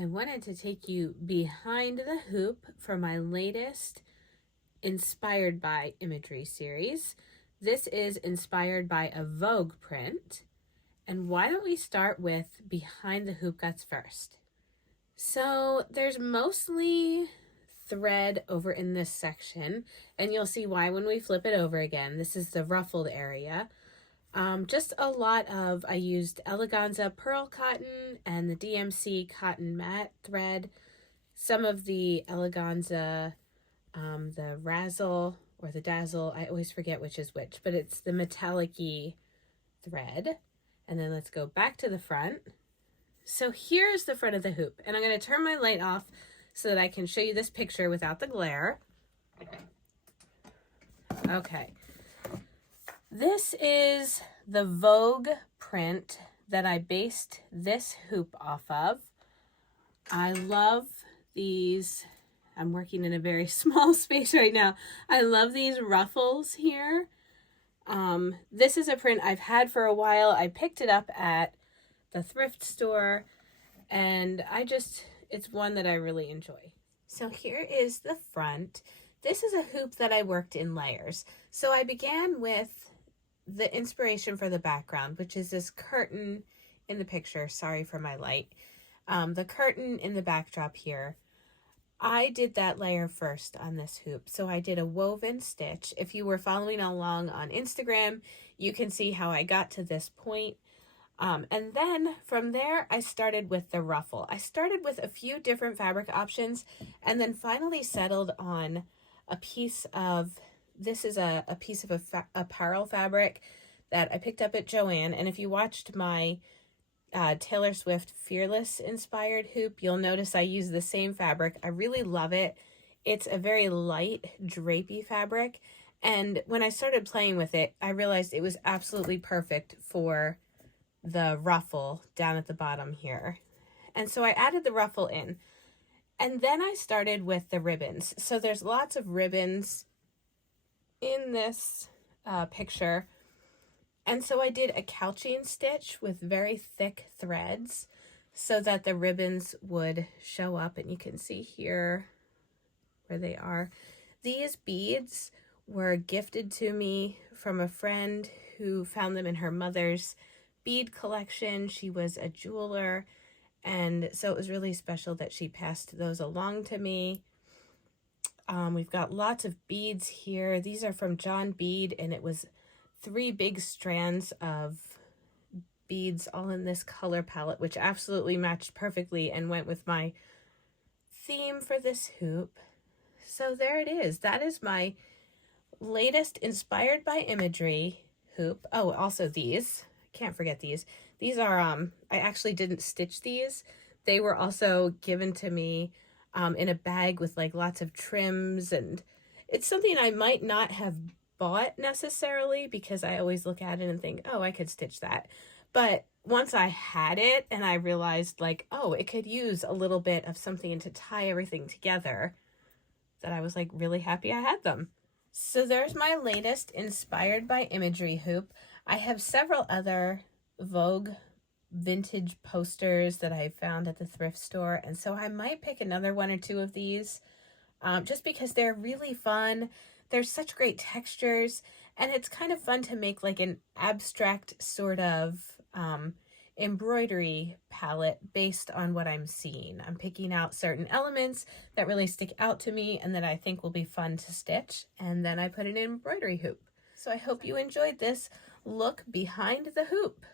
I wanted to take you behind the hoop for my latest Inspired by Imagery series. This is inspired by a Vogue print. And why don't we start with behind the hoop guts first? So there's mostly thread over in this section, and you'll see why when we flip it over again. This is the ruffled area. Just a lot of, I used eleganza pearl cotton and the DMC cotton matte thread. Some of the eleganza, the razzle or the dazzle, I always forget which is which, but it's the metallic-y thread. And then let's go back to the front. So here's the front of the hoop, and I'm going to turn my light off so that I can show you this picture without the glare. Okay. This is the Vogue print that I based this hoop off of. I love these. I'm working in a very small space right now. I love these ruffles here. This is a print I've had for a while. I picked it up at the thrift store, and it's one that I really enjoy. So here is the front. This is a hoop that I worked in layers. So I began with the inspiration for the background, which is this curtain in the picture. Sorry for my light. The curtain in the backdrop here. I did that layer first on this hoop. So I did a woven stitch. If you were following along on Instagram, you can see how I got to this point. And then from there, I started with the ruffle. I started with a few different fabric options and then finally settled on a piece of, this is a piece of apparel fabric that I picked up at Joann. And if you watched my Taylor Swift Fearless inspired hoop, you'll notice I use the same fabric. I really love it. It's a very light drapey fabric. And when I started playing with it, I realized it was absolutely perfect for the ruffle down at the bottom here. And so I added the ruffle in. And then I started with the ribbons. So there's lots of ribbons in this picture. And so I did a couching stitch with very thick threads so that the ribbons would show up. And you can see here where they are. These beads were gifted to me from a friend who found them in her mother's bead collection. She was a jeweler, and so it was really special that she passed those along to me. We've got lots of beads here. These are from John Bead, and it was 3 big strands of beads all in this color palette, which absolutely matched perfectly and went with my theme for this hoop. So there it is. That is my latest Inspired by Imagery hoop. Oh, also these. Can't forget these. These are, I actually didn't stitch these. They were also given to me in a bag with like lots of trims, and it's something I might not have bought necessarily because I always look at it and think, oh, I could stitch that. But once I had it and I realized like, oh, it could use a little bit of something to tie everything together, that I was like really happy I had them. So there's my latest Inspired by Imagery hoop. I have several other Vogue vintage posters that I found at the thrift store, and so I might pick another 1 or 2 of these just because they're really fun. There's such great textures, and it's kind of fun to make like an abstract sort of embroidery palette based on what I'm seeing. I'm picking out certain elements that really stick out to me and that I think will be fun to stitch, and then I put an embroidery hoop. So I hope you enjoyed this look behind the hoop.